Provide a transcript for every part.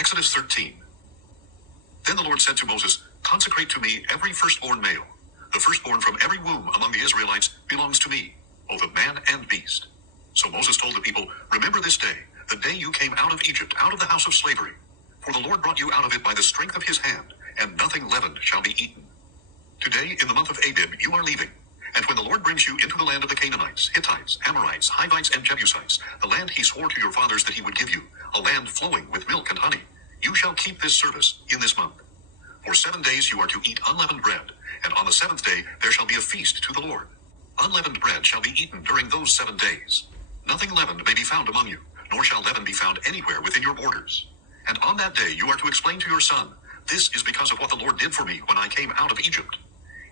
Exodus 13. Then the Lord said to Moses, consecrate to me every firstborn male. The firstborn from every womb among the Israelites belongs to me, both of man and beast. So Moses told the people, remember this day, the day you came out of Egypt, out of the house of slavery. For the Lord brought you out of it by the strength of his hand, and nothing leavened shall be eaten. Today, in the month of Abib, you are leaving. And when the Lord brings you into the land of the Canaanites, Hittites, Amorites, Hivites, and Jebusites, the land he swore to your fathers that he would give you, a land flowing with milk and honey, you shall keep this service in this month. For 7 days you are to eat unleavened bread, and on the seventh day there shall be a feast to the Lord. Unleavened bread shall be eaten during those 7 days. Nothing leavened may be found among you, nor shall leaven be found anywhere within your borders. And on that day you are to explain to your son, this is because of what the Lord did for me when I came out of Egypt.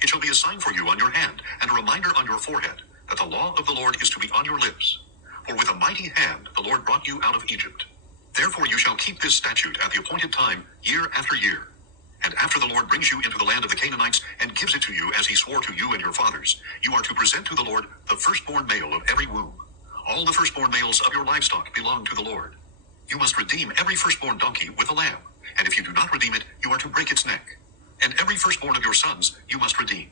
It shall be a sign for you on your hand, and a reminder on your forehead, that the law of the Lord is to be on your lips. For with a mighty hand the Lord brought you out of Egypt. Therefore you shall keep this statute at the appointed time, year after year. And after the Lord brings you into the land of the Canaanites, and gives it to you as he swore to you and your fathers, you are to present to the Lord the firstborn male of every womb. All the firstborn males of your livestock belong to the Lord. You must redeem every firstborn donkey with a lamb, and if you do not redeem it, you are to break its neck. And every firstborn of your sons you must redeem.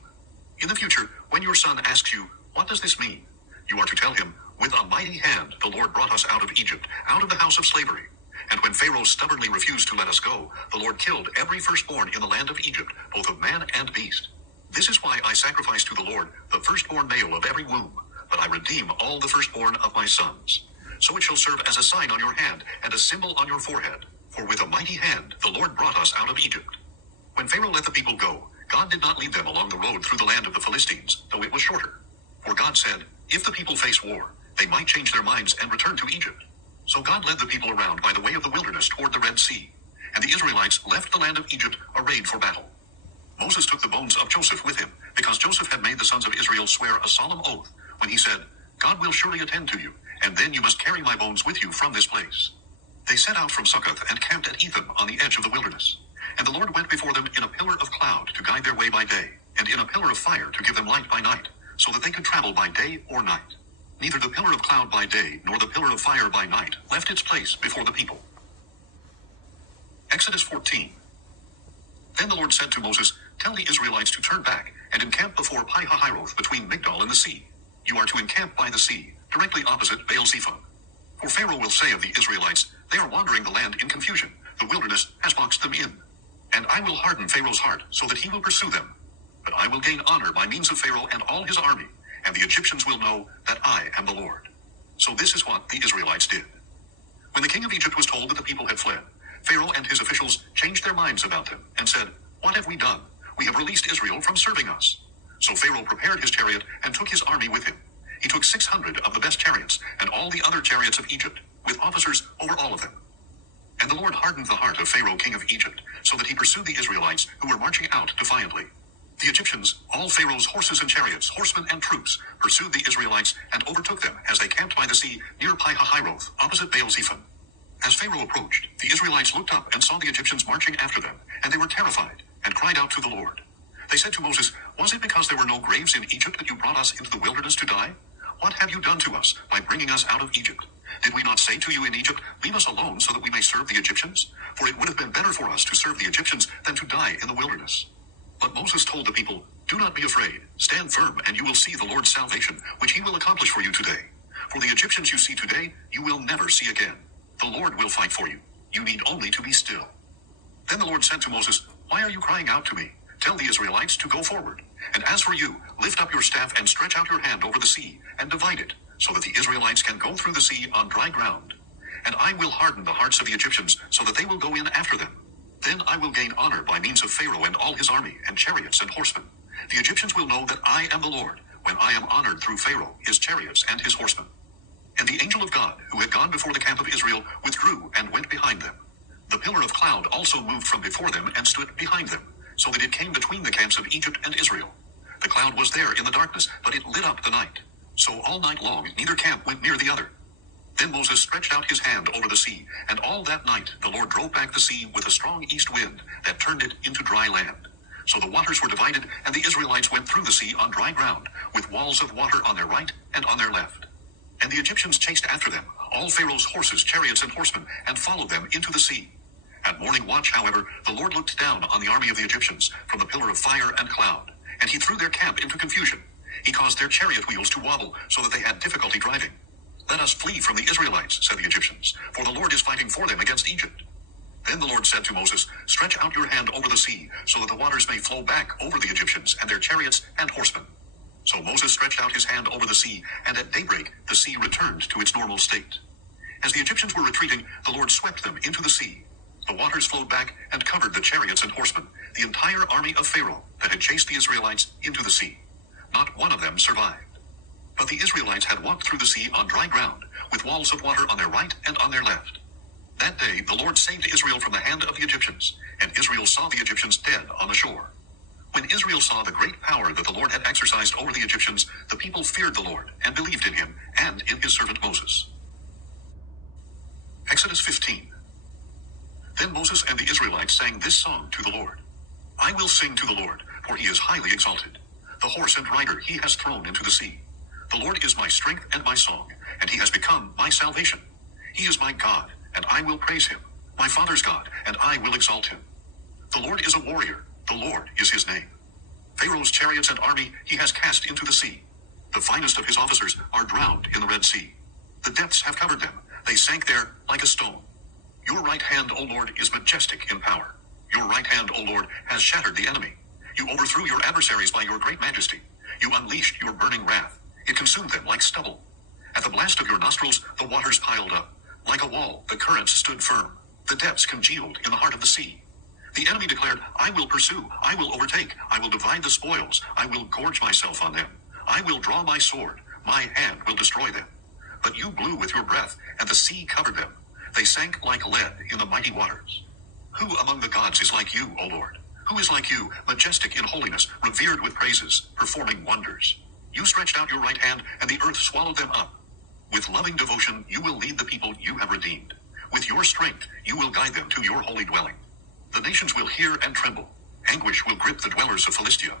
In the future, when your son asks you, what does this mean? You are to tell him, with a mighty hand the Lord brought us out of Egypt, out of the house of slavery. And when Pharaoh stubbornly refused to let us go, the Lord killed every firstborn in the land of Egypt, both of man and beast. This is why I sacrifice to the Lord the firstborn male of every womb, but I redeem all the firstborn of my sons. So it shall serve as a sign on your hand, and a symbol on your forehead. For with a mighty hand the Lord brought us out of Egypt. When Pharaoh let the people go, God did not lead them along the road through the land of the Philistines, though it was shorter. For God said, if the people face war, they might change their minds and return to Egypt. So God led the people around by the way of the wilderness toward the Red Sea, and the Israelites left the land of Egypt arrayed for battle. Moses took the bones of Joseph with him, because Joseph had made the sons of Israel swear a solemn oath, when he said, God will surely attend to you, and then you must carry my bones with you from this place. They set out from Succoth and camped at Etham on the edge of the wilderness. And the Lord went before them in a pillar of cloud to guide their way by day, and in a pillar of fire to give them light by night, so that they could travel by day or night. Neither the pillar of cloud by day nor the pillar of fire by night left its place before the people. Exodus 14. Then the Lord said to Moses, tell the Israelites to turn back and encamp before Pi-hahiroth between Migdol and the sea. You are to encamp by the sea, directly opposite Baal-zephon. For Pharaoh will say of the Israelites, they are wandering the land in confusion. The wilderness has boxed them in. And I will harden Pharaoh's heart so that he will pursue them. But I will gain honor by means of Pharaoh and all his army, and the Egyptians will know that I am the Lord. So this is what the Israelites did. When the king of Egypt was told that the people had fled, Pharaoh and his officials changed their minds about them and said, what have we done? We have released Israel from serving us. So Pharaoh prepared his chariot and took his army with him. He took 600 of the best chariots and all the other chariots of Egypt, with officers over all of them. And the Lord hardened the heart of Pharaoh king of Egypt, so that he pursued the Israelites who were marching out defiantly. The Egyptians, all Pharaoh's horses and chariots, horsemen and troops, pursued the Israelites and overtook them as they camped by the sea near Pi-hahiroth, opposite Baal-zephon. As Pharaoh approached, the Israelites looked up and saw the Egyptians marching after them, and they were terrified and cried out to the Lord. They said to Moses, was it because there were no graves in Egypt that you brought us into the wilderness to die? What have you done to us by bringing us out of Egypt? Did we not say to you in Egypt, leave us alone so that we may serve the Egyptians? For it would have been better for us to serve the Egyptians than to die in the wilderness. But Moses told the people, do not be afraid. Stand firm, and you will see the Lord's salvation, which he will accomplish for you today. For the Egyptians you see today, you will never see again. The Lord will fight for you. You need only to be still. Then the Lord said to Moses, why are you crying out to me? Tell the Israelites to go forward. And as for you, lift up your staff and stretch out your hand over the sea, and divide it, so that the Israelites can go through the sea on dry ground. And I will harden the hearts of the Egyptians, so that they will go in after them. Then I will gain honor by means of Pharaoh and all his army, and chariots and horsemen. The Egyptians will know that I am the Lord, when I am honored through Pharaoh, his chariots, and his horsemen. And the angel of God, who had gone before the camp of Israel, withdrew and went behind them. The pillar of cloud also moved from before them and stood behind them, so that it came between the camps of Egypt and Israel. The cloud was there in the darkness, but it lit up the night. So all night long neither camp went near the other. Then Moses stretched out his hand over the sea, and all that night the Lord drove back the sea with a strong east wind that turned it into dry land. So the waters were divided, and the Israelites went through the sea on dry ground, with walls of water on their right and on their left. And the Egyptians chased after them, all Pharaoh's horses, chariots, and horsemen, and followed them into the sea. At morning watch, however, the Lord looked down on the army of the Egyptians from the pillar of fire and cloud, and he threw their camp into confusion. He caused their chariot wheels to wobble so that they had difficulty driving. Let us flee from the Israelites, said the Egyptians, for the Lord is fighting for them against Egypt. Then the Lord said to Moses, stretch out your hand over the sea, so that the waters may flow back over the Egyptians and their chariots and horsemen. So Moses stretched out his hand over the sea, and at daybreak the sea returned to its normal state. As the Egyptians were retreating, the Lord swept them into the sea. The waters flowed back and covered the chariots and horsemen, the entire army of Pharaoh that had chased the Israelites into the sea. Not one of them survived. But the Israelites had walked through the sea on dry ground, with walls of water on their right and on their left. That day the Lord saved Israel from the hand of the Egyptians, and Israel saw the Egyptians dead on the shore. When Israel saw the great power that the Lord had exercised over the Egyptians, the people feared the Lord and believed in him and in his servant Moses. Exodus 15. Then Moses and the Israelites sang this song to the Lord. I will sing to the Lord, for he is highly exalted. The horse and rider he has thrown into the sea. The Lord is my strength and my song, and he has become my salvation. He is my God, and I will praise him, my father's God, and I will exalt him. The Lord is a warrior, the Lord is his name. Pharaoh's chariots and army he has cast into the sea. The finest of his officers are drowned in the Red Sea. The depths have covered them, they sank there like a stone. Your right hand, O Lord, is majestic in power. Your right hand, O Lord, has shattered the enemy. You overthrew your adversaries by your great majesty. You unleashed your burning wrath. It consumed them like stubble. At the blast of your nostrils, the waters piled up. Like a wall, the currents stood firm. The depths congealed in the heart of the sea. The enemy declared, I will pursue, I will overtake, I will divide the spoils, I will gorge myself on them. I will draw my sword, my hand will destroy them. But you blew with your breath, and the sea covered them. They sank like lead in the mighty waters. Who among the gods is like you, O Lord? Who is like you, majestic in holiness, revered with praises, performing wonders? You stretched out your right hand, and the earth swallowed them up. With loving devotion, you will lead the people you have redeemed. With your strength, you will guide them to your holy dwelling. The nations will hear and tremble. Anguish will grip the dwellers of Philistia.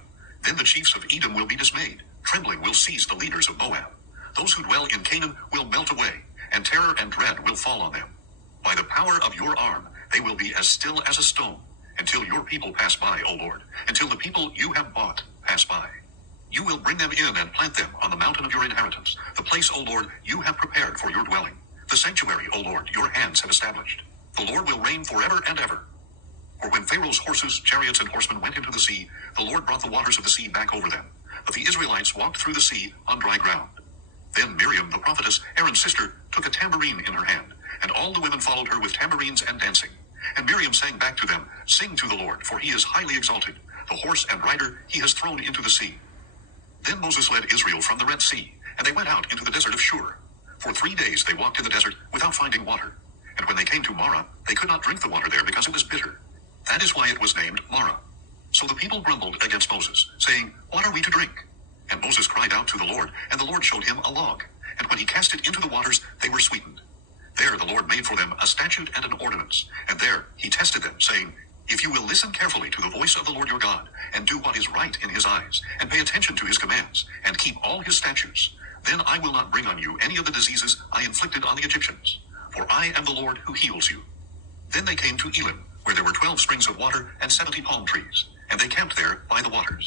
Then the chiefs of Edom will be dismayed. Trembling will seize the leaders of Moab. Those who dwell in Canaan will melt away, and terror and dread will fall on them. By the power of your arm, they will be as still as a stone, until your people pass by, O Lord, until the people you have bought pass by. You will bring them in and plant them on the mountain of your inheritance, the place, O Lord, you have prepared for your dwelling, the sanctuary, O Lord, your hands have established. The Lord will reign forever and ever. For when Pharaoh's horses, chariots, and horsemen went into the sea, the Lord brought the waters of the sea back over them. But the Israelites walked through the sea on dry ground. Then Miriam, the prophetess, Aaron's sister, took a tambourine in her hand, and all the women followed her with tambourines and dancing. And Miriam sang back to them, Sing to the Lord, for he is highly exalted. The horse and rider he has thrown into the sea. Then Moses led Israel from the Red Sea, and they went out into the desert of Shur. For 3 days they walked in the desert without finding water. And when they came to Marah, they could not drink the water there because it was bitter. That is why it was named Marah. So the people grumbled against Moses, saying, What are we to drink? And Moses cried out to the Lord, and the Lord showed him a log. And when he cast it into the waters, they were sweetened. There the Lord made for them a statute and an ordinance. And there he tested them, saying, If you will listen carefully to the voice of the Lord your God, and do what is right in his eyes, and pay attention to his commands, and keep all his statutes, then I will not bring on you any of the diseases I inflicted on the Egyptians. For I am the Lord who heals you. Then they came to Elim, where there were 12 springs of water and 70 palm trees, and they camped there by the waters.